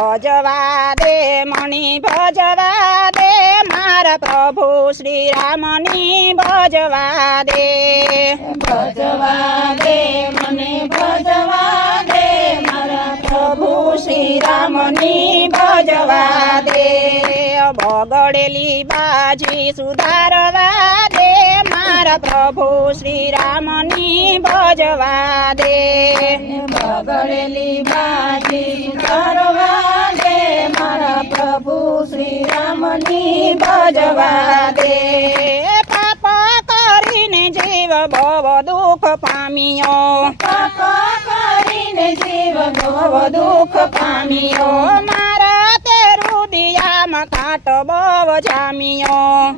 ભજવા દે મણી ભજવા દે મારા પ્રભુ શ્રી રામની ભજવા દે મને ભજવા દે મારા પ્રભુ શ્રી રામની ભજવા દે બગડેલી બાજી સુધારવા દે મારા પ્રભુ શ્રી રામની ભજવા દે બગડેલી બાજી સુધારવા દે મારા પ્રભુ શ્રી રામની ભજવા દે પાપ કરીને જીવ બહુ દુઃખ પામ્યો દુઃખ પામ્યો મારા તે રુદિયામાં કાંટ બહુ જામ્યો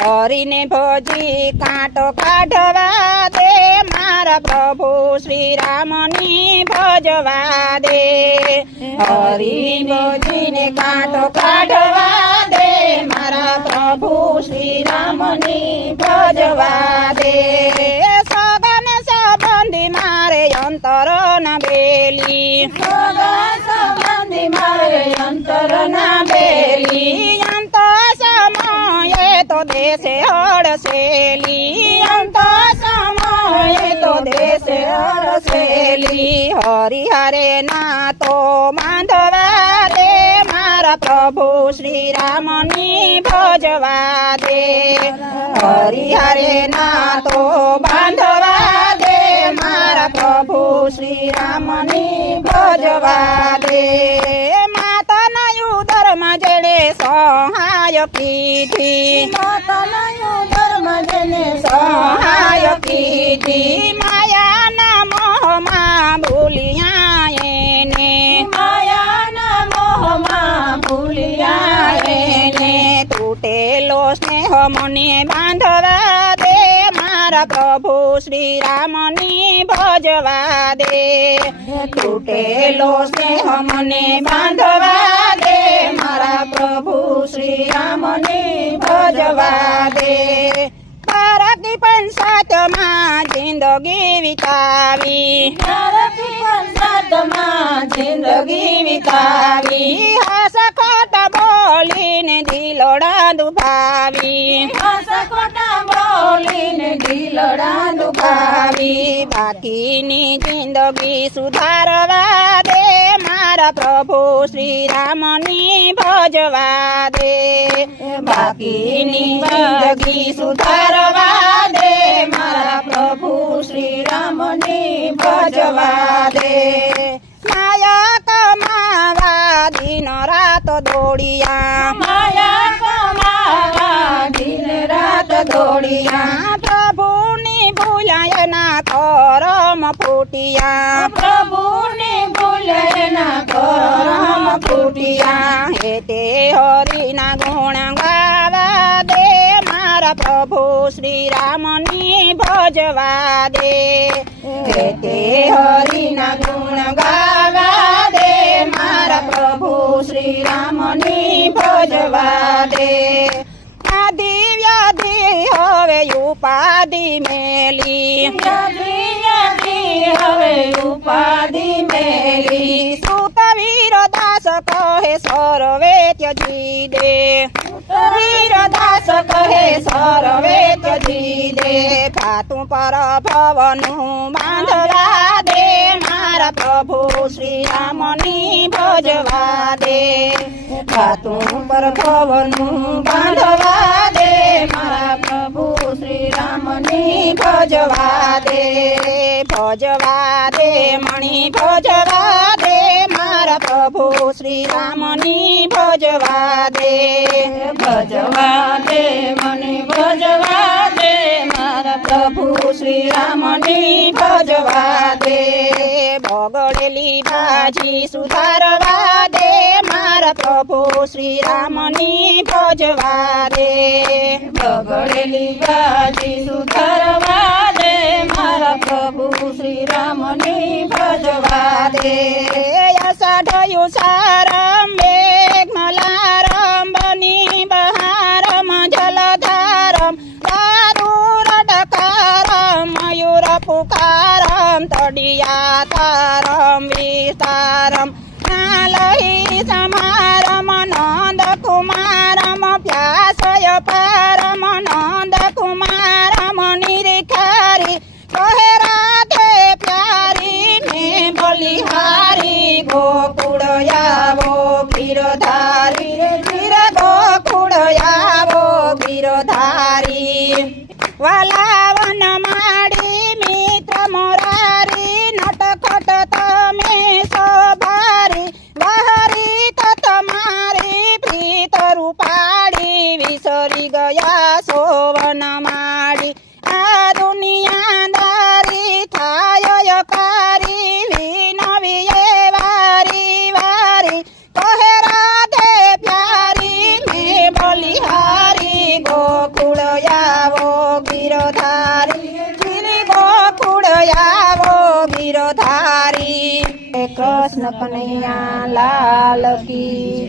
હરીને ભજી કાંટો કાઢવા દે મારા પ્રભુ શ્રી રામની ભજવા દે હરી ભજીને કાંટો કાઢવા દે મારા પ્રભુ શ્રી રામની ભજવા દે સગન સંબંધી મારે અંતર ના બેલી અંતર ના બેલી અંત સમયે તો દેશે હડસેલી અંત સમયે તો દેશે હડસેલી હરિહરે ના તો બાંધવા દે મારા પ્રભુ શ્રી રામની ભજવા દે હરિહરે ના તો બાંધવા દે મારા પ્રભુ શ્રી રામની ભજવા દે માતાના ઉદરમાં જેને સહાય કીધી સહાય કીધી માયાના મોહમાં ભૂલિયા એને તૂટેલો સ્નેહ મને બાંધવા દે મારા પ્રભુ શ્રી રામની ભજવા દે તૂટેલો સ્નેહ મને બાંધવા દે મારા પ્રભુ શ્રી રામની ભજવા દે ભારતની પંચાયતમાં જિંદગી વિતાવી હાસ ખોટા બોલીને દિલડા દુભાવી બાકીની જિંદગી સુધારવા દે મારા પ્રભુ શ્રી રામની ભજવા દે બાકીની જિંદગી સુધારવા દે મારા પ્રભુ શ્રી રામની ભજવા દે માયા કમાવા દિન રાત દોડિયા પ્રભુની ભૂલાય ના કરમ ફૂટિયા હેતે હરિના ગુણ ગાવા દે મારા પ્રભુ શ્રી રામની ભજવા દે હેતે હરિના ગુણ ગાવા દે મારા પ્રભુ શ્રી રામની ભજવા દે દિવ્યાધિ હવે ઉપાધિ મેલી સુત વીરદાસ કહે સર્વે ત્યજી દે ભાતું પર ભવનું બાંધવા દે મારા પ્રભુ શ્રી રામની ભજવા દે ભાતું પર ભવનું બાંધવા દે મારા પ્રભુ શ્રી રામની ભજવા દે મણી ભજવા દે મારા પ્રભુ શ્રી રામની ભજવા દે મને ભજવા દે મારા પ્રભુ શ્રી રામની ભજવા દે બગડેલી બાજી સુધારવા દે મારા પ્રભુ શ્રી રામની ભજવા દે બગડેલી બાજી સુધારવા દે મારા પ્રભુ શ્રી રામની ભજવા દે અષાઢયું સારમ મેઘમલારમ બની બહારમ જલધારમ દારૂર ડકારમ મયુર પુકારમ વિસ્તારમ તડિયા તારમ વિસ્તારમ નાલહી સમારમ નંદ કુમારમ વ્યાસય પારમ નંદ કુમારમ નિરીખારી કહે રાધે પ્યારી મેં બલિહારી ગોકુળ આવો ગિરધારી ગિર ગોકુળ આવો ગિરધારી વાલાવન માડી મિત્ર મોરારી નટખટ તમે સભારી બહારી તો તમારી પ્રીતર ઉપાડી વિસરી ગયા સોવન માડી આ દુનિયાદારી થાય કારી વિનવી એ વારી વારી કહે રાધે પ્યારી મેં બલિહારી ગોકુળ આવો ગિરધારી ગિરી ગોકુળ આવો ગિરધારી કૃષ્ણ કનૈયા લાલ કી